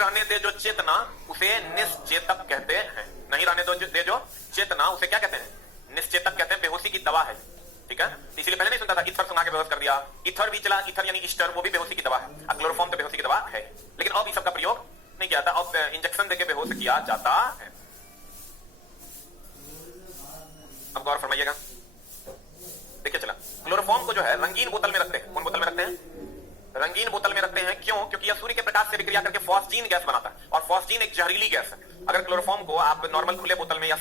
रहने दे जो चेतना उसे निश्चेतक कहते हैं। नहीं रहने दे जो चेतना उसे क्या कहते हैं? निश्चेतक कहते हैं। बेहोशी की दवा है, ठीक है। इसीलिए पहले नहीं सुनता था इथर सुना के बेहोश कर दिया। इथर भी चला, इथर यानी ईस्टर, वो भी बेहोशी की दवा है। अब क्लोरोफॉर्म तो बेहोशी की दवा है, लेकिन अब इस सब का प्रयोग नहीं किया जाता। अब इंजेक्शन देके बेहोश किया जाता है। अब गौर फरमाइएगा, देखिए चला, क्लोरोफॉर्म को जो है रंगीन बोतल में रखते हैं। कौन बोतल में रखते हैं? रंगीन बोतल में रखते हैं। क्यों? क्योंकि यह सूर्य के प्रकाश से विक्रिया करके फॉस्जीन गैस बनाता है, और फॉस्जीन एक जहरीली गैस है। अगर क्लोरोफॉर्म को आप नॉर्मल खुले बोतल में या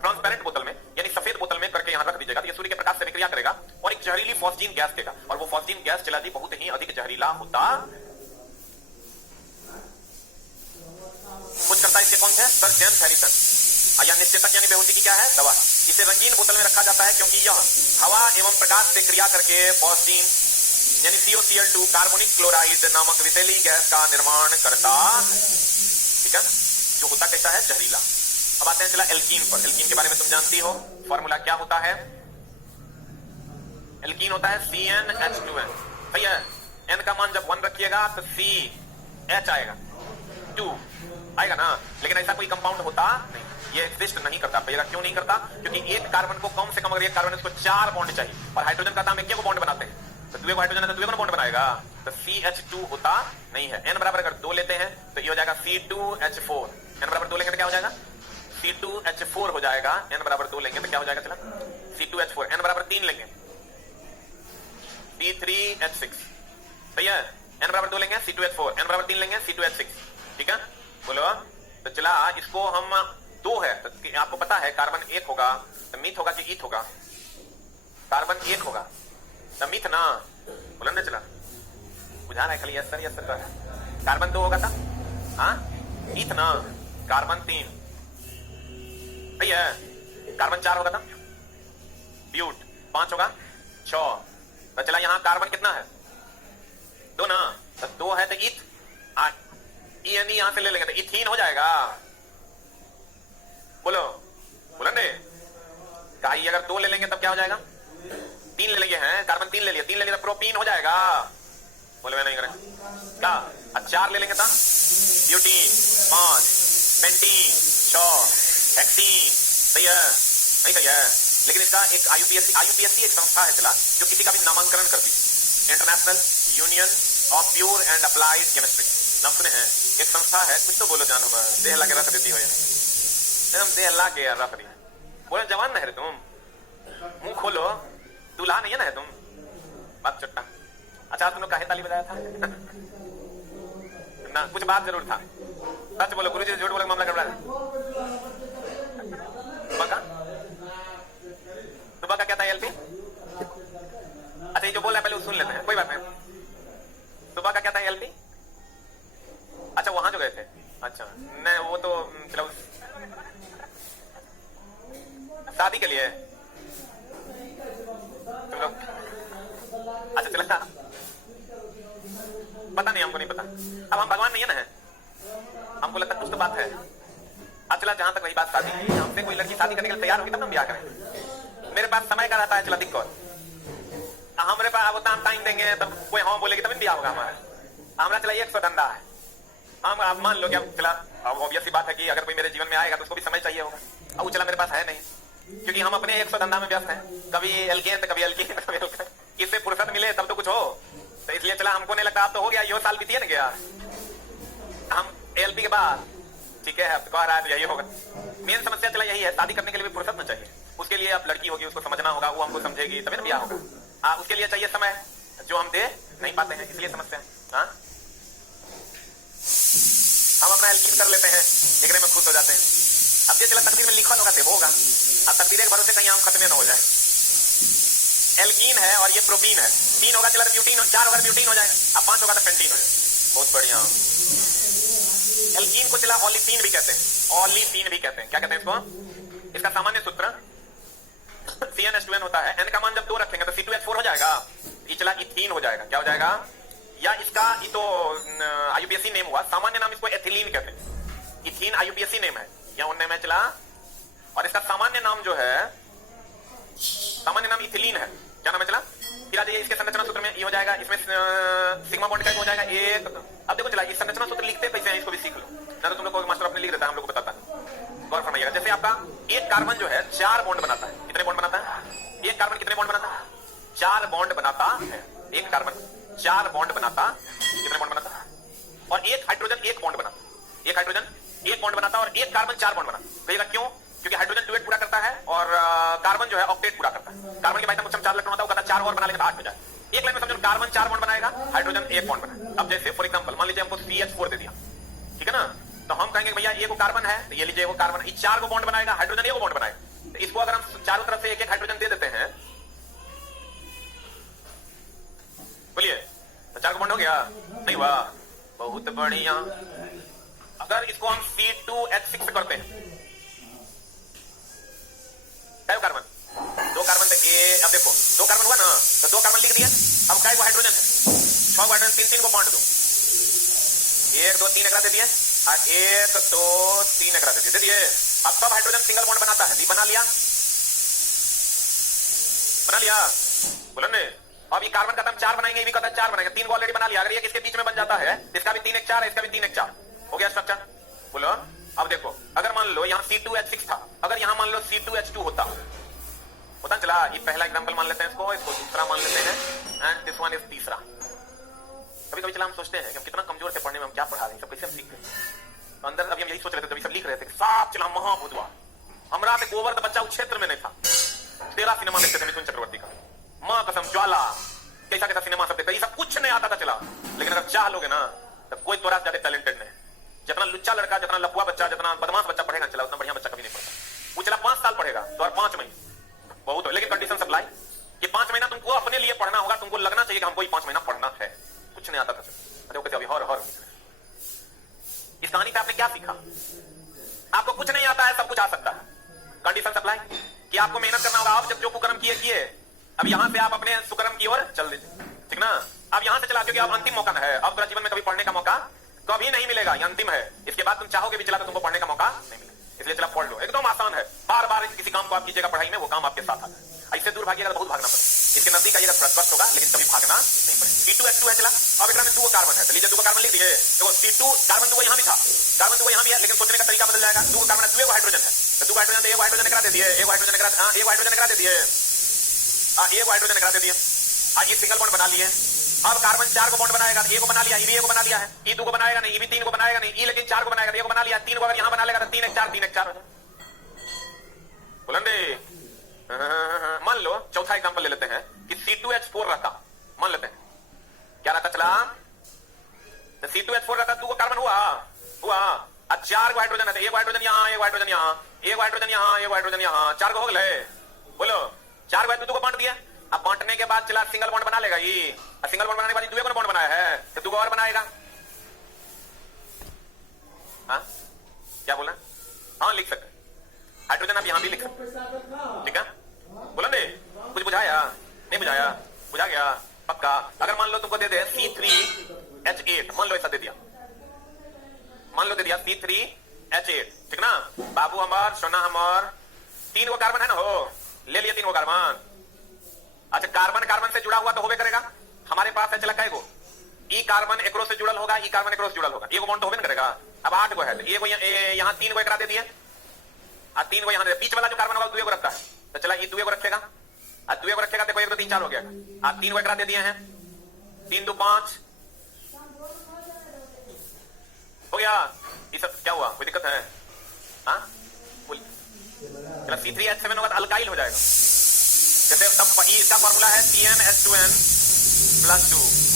ट्रांसपेरेंट बोतल में यानी सफेद बोतल में करके यहां रख दीजिएगा तो यह सूर्य के प्रकाश से विक्रिया करेगा और एक जहरीली फॉस्जीन गैस देगा, और वो फॉस्जीन गैस चला दी बहुत ही अधिक जहरीला होता। कुछ करता है इसके कौन थे? Sir James Harrison. या निश्चेतक यानी बेहोशी की क्या है? दवा। इसे रंगीन बोतल में रखा जाता है क्योंकि यह हवा एवं प्रकाश से क्रिया करके फॉस्जीन यानी COCl2 कार्बोनिक क्लोराइड नामक विषैली गैस का निर्माण करता है, ठीक है, जो होता कैसा है? जहरीला। अब आते हैं चला एल्कीन पर। एल्कीन के बारे में तुम जानती हो, फॉर्मूला क्या होता है? एल्कीन होता है CnH2n, सही है। N का मान जब 1 रखिएगा तो CH आएगा, 2 आएगा ना। लेकिन ऐसा कोई कंपाउंड होता नहीं, ये एग्जिस्ट नहीं करता। क्यों नहीं करता? क्योंकि एक कार्बन को कम से कम, अगर एक कार्बन इसको 4 बॉन्ड चाहिए, और हाइड्रोजन का हम एक को बॉन्ड बनाते हैं, तो दुए को हाइड्रोजन है तो दुए को बॉन्ड बनाएगा, तो CH2 होता नहीं है। N बराबर अगर 2 लेते हैं तो ये हो जाएगा C2H4। N बराबर 2 लेंगे तो क्या हो जाएगा? C2H4 हो जाएगा। N बराबर 2 लेंगे तो क्या हो जाएगा? चला C2H4। N बराबर 3 लेंगे C3H6, सही है। N बराबर 2 लेंगे C2H4, N बराबर 3 लेंगे C2H6, ठीक है। बोलो तो चला, इसको हम 2 है तो आपको पता है कार्बन 1 होगा तो मीथ होगा कि ईथ होगा? कार्बन 1 होगा तो मीथ ना, बोलो ना। चला बुझा रहा है खाली? यस सर का कार्बन 2 होगा था, हाँ ईथ ना। कार्बन 3, सही है। कार्बन 4 होगा था ब्यूट, 5 होगा 6। तो चला यहाँ कार्बन कितना है? 2 ना, तो 2 है तो ईथ 8। यानी यहां से ले लेंगे तो इथीन हो जाएगा। बोलो बोलो ने कहा, अगर 2 ले लेंगे तब क्या हो जाएगा? 3 ले लेंगे हैं, कार्बन 3 ले लिया, 3 ले लिया तो प्रोपीन हो जाएगा। बोले मैं नहीं करें क्या? 4 ले लेंगे तो ब्यूटीन, 5 पेंटीन, 6 हेक्सीन, सही है नहीं? सही है। लेकिन इसका एक IUPAC एक संस्था है चला, जो किसी का भी नामांकन करती है, international union of pure and applied chemistry, नाम सुने हैं? एक संस्था है, कुछ तो बोलो जानो, देह ला के रख देती हो, एकदम देह ला के रख दी। बोले जवान ना है तुम, मुंह खोलो, दूल्हा नहीं है ना तुम, बात चुट्टा। अच्छा तुम लोग काहे ताली बजाया था? ना कुछ बात जरूर था, सच बोलो। गुरुजी से झूठ बोले मामला गड़बड़ा है। सुबह का क्या था LP? अच्छा ये जो बोल रहा है पहले सुन लेते हैं, कोई बात नहीं। सुबह का क्या था LP? अच्छा वहां जो गए थे, अच्छा नहीं वो तो चलो शादी के लिए तुम लोग, अच्छा चला था, पता नहीं, हमको नहीं पता। अब हम भगवान नहीं है ना, है हमको लगता कुछ तो बात है। अब चला जहां तक वही बात शादी की, हमसे कोई लड़की शादी करने के लिए तैयार होगी तब हम ब्याह करें। मेरे पास समय का रहता है चला दिक्कत, हमारे पास उतना टाइम देंगे तब कोई हाँ बोलेगी तभी ब्याह होगा हमारा। हमारा चला 100 धंधा है। हम आप मान लो कि अब चला, अब ऑब्वियस सी बात है कि अगर कोई मेरे जीवन में आएगा तो उसको भी समय चाहिए होगा। अब वो चला मेरे पास है नहीं, क्योंकि हम अपने 100 धंधा में व्यस्त हैं, कभी एल्केन तो कभी एल्कीन तो कभी एल्केन। इससे फुर्सत मिले तब तो कुछ हो, तो इसलिए चला हमको नहीं लगता अब तो हो गया, यो साल बीतिए ना गया, हम LP के बाद ठीक है अब कह रहा है तो यही होगा। मेन समस्या चला यही है, शादी करने के लिए भी फुर्सत न चाहिए। उसके लिए अब लड़की होगी, उसको समझना होगा, वो हमको समझेगी तभी ना ब्याह होगा। उसके लिए चाहिए समय जो हम दे नहीं पाते हैं, इसलिए समस्या है। हाँ हम अपना एल्कीन कर लेते हैं, देखने में खुश हो जाते हैं। अब ये चला तकदीर में लिखा होगा तो होगा, अब तकदीर के भरोसे कहीं हम खत्म न हो जाए। एल्कीन है और ये प्रोटीन है, 3 होगा चला ब्यूटीन, 4 होगा ब्यूटीन हो जाएगा, अब 5 होगा तो पेंटीन हो जाएगा। बहुत बढ़िया। एल्कीन को चला ऑलिफीन भी कहते हैं, ऑलिफीन भी कहते हैं। क्या कहते हैं इसको? इसका सामान्य सूत्र CnH2n होता है। N का मान जब 2 रखेंगे तो C2H4 हो जाएगा, ये चला इथीन हो जाएगा। क्या हो जाएगा? या इसका ये तो IUPAC नेम हुआ, सामान्य नाम इसको एथिलीन कहते हैं। इथीन IUPAC नेम है या उन नेम है चला, और इसका सामान्य नाम जो है, सामान्य नाम इथिलीन है। क्या नाम है चला? फिर आ जाइए इसके संरचना सूत्र में ये हो जाएगा, इसमें सिग्मा बॉन्ड का हो जाएगा 1। अब देखो चला इस संरचना सूत्र लिखते कैसे हैं, इसको भी 4 बॉन्ड बनाता है। कितने बॉन्ड बनाता है? एक कार्बन कितने बॉन्ड बनाता है? 4 बॉन्ड बनाता है। एक कार्बन 4 बॉन्ड बनाता, कितने बॉन्ड बनाता? और एक हाइड्रोजन 1 बॉन्ड बनाता। एक हाइड्रोजन 1 बॉन्ड बनाता और एक कार्बन 4 बॉन्ड बनाता। कहिएगा क्यों? क्योंकि हाइड्रोजन डुएट पूरा करता है और कार्बन जो है ऑक्टेट पूरा करता है। कार्बन के बाइटम 4 इलेक्ट्रॉन होता है, वो कहता 4 और बना लेगा तो 8 हो जाए। एक लाइन में समझो, कार्बन 4 बॉन्ड बनाएगा, हाइड्रोजन 1 बॉन्ड बनाएगा। अब जैसे फॉर एग्जांपल मान लीजिए हमको CH4 दे दिया, ठीक है ना, तो हम कहेंगे भैया ये को कार्बन है, तो ये लीजिए वो कार्बन, 4 को बॉन्ड बनाएगा, हाइड्रोजन 1 बॉन्ड बनाएगा। तो इसको अगर हम चारों तरफ से एक हाइड्रोजन दे देते हैं, बोलिए, तो 4 को बॉन्ड हो गया? नहीं हुआ। बहुत बढ़िया। अगर इसको हम C2H6 करते हैं, क्या कार्बन? 2 कार्बन थे। अब देखो 2 कार्बन हुआ ना, तो 2 कार्बन लिख दिया। अब क्या हाइड्रोजन है? 6 हाइड्रोजन, 3 को बॉन्ड दो। 1 2 3 एकरा दे दिए, 1 2 3 एकरा दे दिए। अब सब हाइड्रोजन सिंगल बॉन्ड बनाता है। बना लिया, बना लिया, बोलो ने। अब ये कार्बन का हम 4 बनाएंगे, ये भी कहता है 4 बनाएंगे। 3 को ऑलरेडी बना लिया। अगर ये किसके बीच में बन जाता है, इसका भी 3 1 4 है, इसका भी 3 1 4 हो गया स्ट्रक्चर। बोलो। अब देखो, अगर मान लो यहाँ C2H6 था, अगर यहाँ मान लो C2H2 होता चला। ये पहला एग्जांपल मान लेते हैं, इसको दूसरा मान लेते हैं, एंड दिस वन इज तीसरा। कभी कभी चला हम सोचते हैं कि हम कितना कमजोर थे पढ़ने में, हम क्या पढ़ा रहे हैं, सब कैसे हम सीख रहे हैं। तो अंदर अभी हम यही सोच रहे थे, तभी सब लिख रहे थे, साफ चला महाभूतवा हमरा से गोवर्ध बच्चा उस क्षेत्र में नहीं था। 13 सिनेमा देखते थे मिथुन चक्रवर्ती का, मां कसम, ज्वाला, कैसा कैसा सिनेमा सब देखते, ये सब कुछ नहीं आता था चला। लेकिन अगर चाह लोगे ना, तो कोई तोरा ज्यादा टैलेंटेड नहीं। जितना लुच्चा लड़का, जितना लफुआ बच्चा, जितना बदमाश बच्चा पढ़ेगा चला, उतना बढ़िया बच्चा कभी नहीं पढ़ता। वो चला 5 साल पढ़ेगा तो और 5 महीने बहुत हो, लेकिन कंडीशन सप्लाई कि 5 महीना तुमको अपने लिए पढ़ना होगा। तुमको लगना चाहिए कि हमको 5 महीना पढ़ना है। कुछ नहीं आता था। अभी हर इस कहानी से आपने क्या सीखा? आपको कुछ नहीं आता है, सब कुछ आ सकता है। कंडीशन सप्लाई कि आपको मेहनत करना होगा। आप जब जो कुकर्म किए, अब यहां से आप अपने सुकर्म की ओर चल दीजिए, ठीक ना। अब यहां से चला, क्योंकि अब अंतिम मौका है। अब तेरा जीवन में कभी पढ़ने का मौका कभी नहीं मिलेगा, ये अंतिम है। इसके बाद तुम चाहोगे भी चला तो तुमको पढ़ने का मौका नहीं मिलेगा। इसलिए चला पढ़ लो, एकदम आसान है। बार बार किसी काम को आप कीजिएगा पढ़ाई में, वो काम आपके साथ आता है। इससे दूर भागिएगा तो बहुत भागना पड़ेगा। इसके नजदीक आइएगा तो स्वस्थ होगा, लेकिन कभी भागना नहीं पड़ेगा। C2H2 है चला। अब एक में 2 कार्बन है, तो लीजिए 2 कार्बन लिख दीजिए। देखो C2 कार्बन 2 यहां भी था, कार्बन 2 यहां भी है, लेकिन सोचने का तरीका बदल जाएगा। 2 कार्बन है, 2 हाइड्रोजन है, तो 2 हाइड्रोजन, 1 हाइड्रोजन करा दे दिए, 1 हाइड्रोजन करा दे दिए, 1 हाइड्रोजन करा दे दिए। आज ये सिंगल बॉन्ड बना लिए। अब कार्बन 4 को बॉन्ड बनाएगा, ए को बना लिया, ये को बना लिया है, ई 2 को बनाएगा नहीं, ये भी 3 को बनाएगा नहीं, ई लेकिन 4 को बनाएगा, ये को बना लिया, 3 को अगर यहां बना लेगा तो 3 1 4 3 1 4 हो जाए। बुलंदे। मान लो चौथा एग्जांपल ले लेते हैं कि C2H4 रहता, मान लेते हैं क्या रहता चला, तो C2H4 रहता, 2 को कार्बन हुआ, अब 4 को हाइड्रोजन है, 1 हाइड्रोजन यहां, 1 हाइड्रोजन यहां, 1 हाइड्रोजन यहां, 1 हाइड्रोजन यहां, 4 को हो गए। बोलो 4 को 2 को बांट दिया। अब बांटने के बाद चला सिंगल बॉन्ड बना लेगा, ये सिंगल बॉन्ड बनाने के बाद 2 को बॉन्ड बनाया है, तो 2 को और बनाएगा। हाँ क्या बोला? हाँ लिख सकते, हाइड्रोजन आप यहां भी लिख सकते, ठीक है। बोला ने कुछ बुझाया? नहीं बुझाया? बुझा गया पक्का। अगर मान लो तुमको दे दे C3H8, मान लो ऐसा दे दिया, मान लो दे दिया C3H8, ठीक ना। बाबू हमार, सोना हमार, 3 को कार्बन है ना, हो ले लिया 3 को कार्बन। अच्छा कार्बन कार्बन से जुड़ा हुआ तो होबे करेगा। हमारे पास है चला कै गो, ई कार्बन एकरो से जुड़ल होगा, ई कार्बन एकरो से जुड़ल होगा, एगो बॉन्ड तो होबे न करेगा। अब 8 को है, ये को यहां 3 को एकरा दे दिए, आ 3 को यहां दे, बीच वाला जो कार्बन होगा 2 को रखता है, तो चला ये 2 को रखेगा, आ 2 को रखेगा, देखो 1 2 3 4 हो गया। आप 3 को एकरा दे दिए हैं, 3 2 5 हो गया। ये सब क्या हुआ, कोई दिक्कत है? हाँ चला C3H7 होगा तो अल्काइल हो जाएगा। जैसे तब इसका फॉर्मूला है CnH2n+2,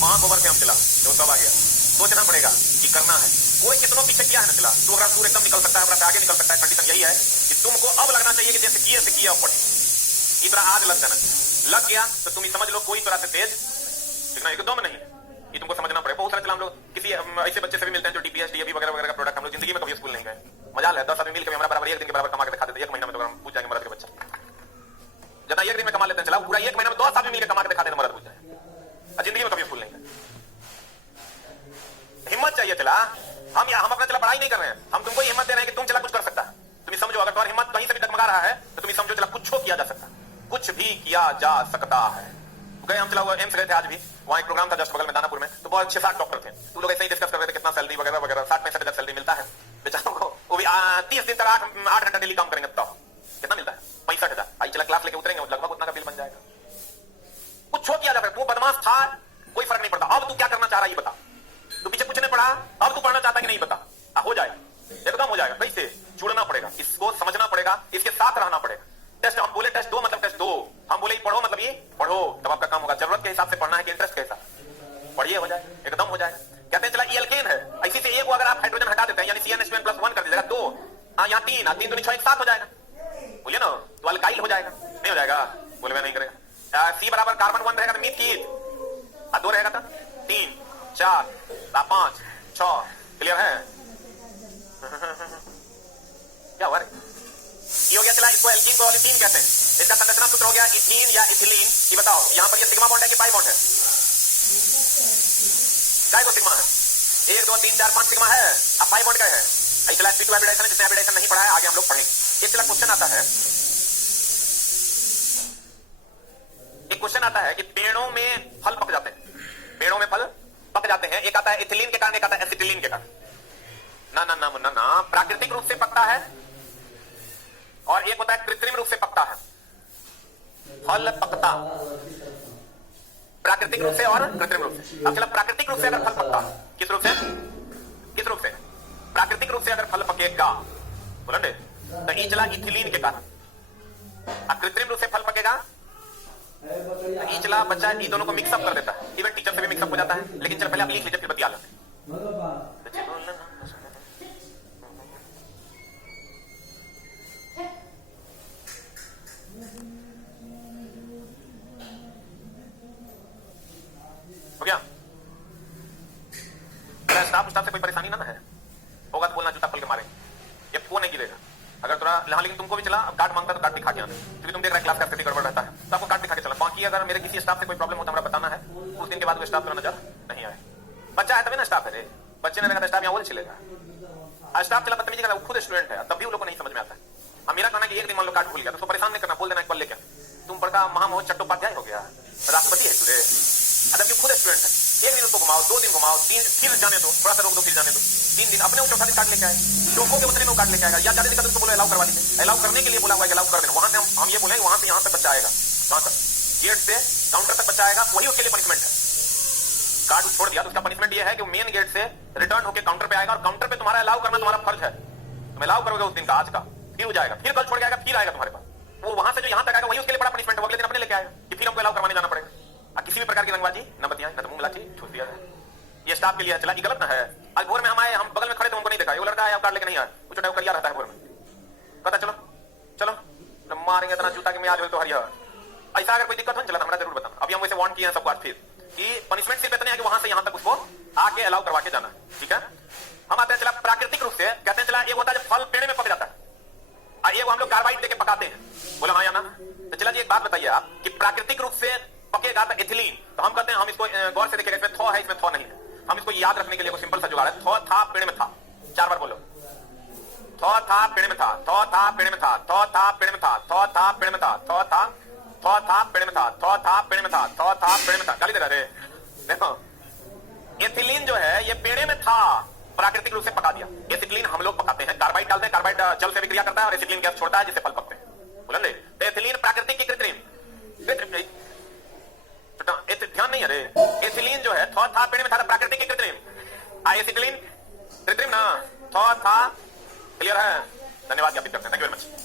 महाकोवर से हम चला जो सब आ गया। सोचना पड़ेगा कि करना है, कोई कितनों पीछे किया है ना चला, तू अगर दूर एकदम निकल सकता है, अगर आगे निकल सकता है। कंडीशन यही है कि तुमको अब लगना चाहिए कि जैसे किए से किया पड़े, इतना आज लग जाना चाहिए। लग गया तो तुम समझ लो कोई तरह से तेज, ठीक ना, एकदम नहीं, ये तुमको समझना पड़ेगा। बहुत सारे चला हम लोग किसी ऐसे बच्चे से भी मिलते हैं जो DPS DAV वगैरह वगैरह का प्रोडक्ट, हम लोग जिंदगी में कभी स्कूल नहीं गए, मजा है 10 आदमी मिलकर हमारा बराबर 1 दिन के बराबर कमा के दिखा देते, 1 महीना में तो हम पूछ जाएंगे मर्द के बच्चा जितना 1 दिन में कमा लेते हैं, चला पूरा 1 महीना में 10 आदमी मिलकर कमा के दिखा देते, मर्द पूछ जाए, जिंदगी में कभी स्कूल नहीं गए। हिम्मत चाहिए चला। हम अपना चला बड़ाई नहीं कर रहे हैं, हम तुमको हिम्मत दे रहे हैं कि तुम चला कुछ कर सकता है। तुम समझो अगर तुम्हारी हिम्मत कहीं से भी डगमगा रहा है तो तुम समझो चला कुछ किया जा सकता है, कुछ भी किया जा सकता है। गए हम चला एम्स गए थे आज भी, वहां एक प्रोग्राम था जस्ट बगल में दानापुर में, तो बहुत 6-7 डॉक्टर थे, तो लोग ऐसे ही डिस्कस कर रहे थे कितना सैलरी वगैरह वगैरह। 60-65 सैलरी मिलता है बेचारों को, वो भी 30 दिन तक 8 घंटा डेली काम करेंगे, तो कितना मिलता है? हाँ यहाँ 3 दूनी 6 एक साथ हो जाएगा, बोलिए ना, तो अल्काइल हो जाएगा, नहीं हो जाएगा, बोले मैं नहीं करेगा। सी बराबर कार्बन 1 रहेगा तो मीथीन, 2 रहेगा तो 3 4 5 6, क्लियर है? क्या हुआ रे? ये हो गया, चला इसको एल्कीन को ओलिथीन कहते हैं। इसका संरचना सूत्र हो गया इथीन या इथिलीन। ये बताओ यहाँ पर ये सिग्मा बॉन्ड है कि पाई बॉन्ड है? काय को सिग्मा है? 1 2 3 4 5 सिग्मा है। अब पाई बॉन्ड क्या है? चला sp2 हाइब्रिडाइजेशन है, जिसने हाइब्रिडाइजेशन नहीं पढ़ा है आगे हम लोग पढ़ेंगे। एक चला क्वेश्चन आता है, एक क्वेश्चन आता है कि पेड़ों में फल पक जाते हैं, पेड़ों में फल पक जाते हैं। एक आता है इथिलीन के कारण, एक आता है एसिटिलीन के कारण। ना ना ना ना ना, प्राकृतिक रूप से पकता है और एक होता है कृत्रिम रूप से पकता है। फल पकता प्राकृतिक रूप से और कृत्रिम रूप से। अब चला प्राकृतिक रूप से अगर फल पकता, किस रूप से? किस रूप से? प्राकृतिक रूप से अगर फल पकेगा, बोले तो ये चला इथिलीन के कारण। कृत्रिम रूप से फल पकेगा तो ये चला बच्चा ये दोनों को मिक्सअप कर देता है, इवन टीचर से भी मिक्सअप हो जाता है। लेकिन चल पहले आप लिख लीजिए, फिर बतिया लेते हैं। हो गया? स्टाफ से कोई परेशानी ना है, होगा तो बोलना, जूता खोल के मारेंगे, ये वो नहीं गिरेगा। अगर थोड़ा हाँ, लेकिन तुमको भी चला कार्ड मांगता तो कार्ड दिखा के आना, क्योंकि तुम देख रहे क्लास का स्थिति गड़बड़ रहता है, तो आपको कार्ड दिखा के चला। बाकी अगर मेरे किसी स्टाफ से कोई प्रॉब्लम होता है बताना है, उस दिन के बाद वो स्टाफ तो नजर नहीं आए। बच्चा है तभी ना स्टाफ है, बच्चे ने देखा स्टाफ यहाँ बोल चलेगा। स्टाफ चला बदतमीजी कर, खुद स्टूडेंट है, तब भी वो लोग को नहीं समझ में आता है। अब मेरा कहना कि एक दिन मान लो कार्ड भूल गया तो उसको परेशान नहीं करना, बोल देना एक पल लेके तुम बड़का महामहोत चट्टोपाध्याय हो गया, राष्ट्रपति है तुझे। अगर खुद स्टूडेंट है, एक दिन उसको घुमाओ, 2 दिन घुमाओ, 3 फिर जाने दो, थोड़ा सा रोक दो, फिर जाने दो, 3 दिन अपने चौथा दिन कार्ड लेके आए, चौकों के उतने कार्ड लेके आएगा। या ज्यादा दिक्कत उसको बोलो अलाउ करवा दीजिए, अलाउ करने के लिए बोला हुआ है, अलाउ कर देना। वहां से हम ये बोले वहां से यहाँ तक बच्चा आएगा, वहां तक गेट से काउंटर तक बच्चा आएगा, वही उसके लिए पनिशमेंट है। कार्ड छोड़ दिया तो उसका पनिशमेंट ये है कि मेन गेट से रिटर्न होकर काउंटर पे आएगा, और काउंटर पे तुम्हारा अलाउ करना तुम्हारा फर्ज है। तुम अलाउ करोगे उस दिन का, आज का, फिर हो जाएगा, फिर कल छोड़ के आएगा, फिर आएगा तुम्हारे पास। वो वहां से जो यहाँ तक आएगा वही उसके लिए बड़ा पनिशमेंट है, अगले दिन अपने लेके आएगा कि फिर हमको अलाउ करवाने जाना पड़ेगा। किसी भी प्रकार की रंगबाजी न बतियाए, न तो मुंह मिलाची, छूट दिया जाए। ये स्टाफ के लिए चला, ये गलत ना है। आज भोर में हम आए, हम बगल में खड़े थे, हमको नहीं देखा, वो लड़का आया कार्ड लेके नहीं आया, वो छोटा करिया रहता है भोर में, कहता चलो चलो मारेंगे इतना जूता के में आज हो तो हरिया। ऐसा अगर कोई दिक्कत हो चला तो हमारा जरूर बताना। अभी हम वैसे वार्न किए हैं सबको आज फिर कि पनिशमेंट सिर्फ इतने है कि वहां से यहाँ तक उसको आके अलाउ करवा के जाना है, ठीक है? हम आते हैं चला प्राकृतिक रूप से, कहते हैं चला एक होता है जब फल पेड़ में पक जाता है, एक हम लोग कार्बाइड देके पकाते हैं, बोला हाँ या ना? तो चला जी एक बात बताइए आप कि प्राकृतिक रूप से पकेगा तो एथिलीन, तो हम कहते हैं, हम इसको गौर से देखेगा, इसमें थॉ है, इसमें थॉ नहीं है। हम इसको याद रखने के लिए सिंपल सा जुगाड़ है, थॉ था पेड़ में था, 4 बार बोलो, थॉ था पेड़ में था, थॉ था पेड़ में था, थॉ था पेड़ में था, थॉ था पेड़ में था, थॉ था पेड़ में था, थॉ था पेड़ में था, थॉ था पेड़ में था। गाली दे रहे देखो, एथिलीन जो है ये पेड़े में था, प्राकृतिक रूप से पका दिया। एसिटिलीन हम लोग पकाते हैं, कार्बाइड डालते हैं, कार्बाइड जल से विक्रिया करता है और एसिटिलीन गैस छोड़ता है जिससे फल पकते हैं, बोले। तो एथिलीन प्राकृतिक की कृत्रिम ध्यान नहीं है रे। एथिलीन जो है थॉ था पेड़ में था, प्राकृतिक की कृत्रिम। एसिटिलीन कृत्रिम ना, थॉ था, क्लियर है? धन्यवाद ज्ञापित करते हैं, थैंक यू वेरी मच।